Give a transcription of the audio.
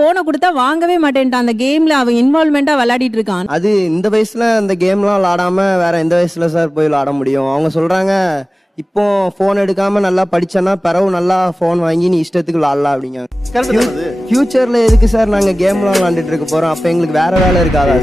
போனை கொடுத்தா வாங்கவே மாட்டேன்ட்டான். அந்த கேம்ல அவன் இன்வால்வ்மெண்டா விளையாடிட்டு இருக்கான். அது இந்த வயசுல அந்த கேம்லாம் விளாடாம வேற எந்த வயசுல சார் போய் விளாட முடியும்? அவங்க சொல்றாங்க இப்போ போன் எடுக்காம நல்லா படிச்சேன்னா பிறகு நல்லா போன் வாங்கி நீ இஷ்டத்துக்கு விளாடலாம் அப்படிங்க. ஃபியூச்சர்ல எதுக்கு சார் நாங்க கேம்லாம் விளாண்டுட்டு இருக்க போறோம்? அப்ப எங்களுக்கு வேற வேலை இருக்காதா?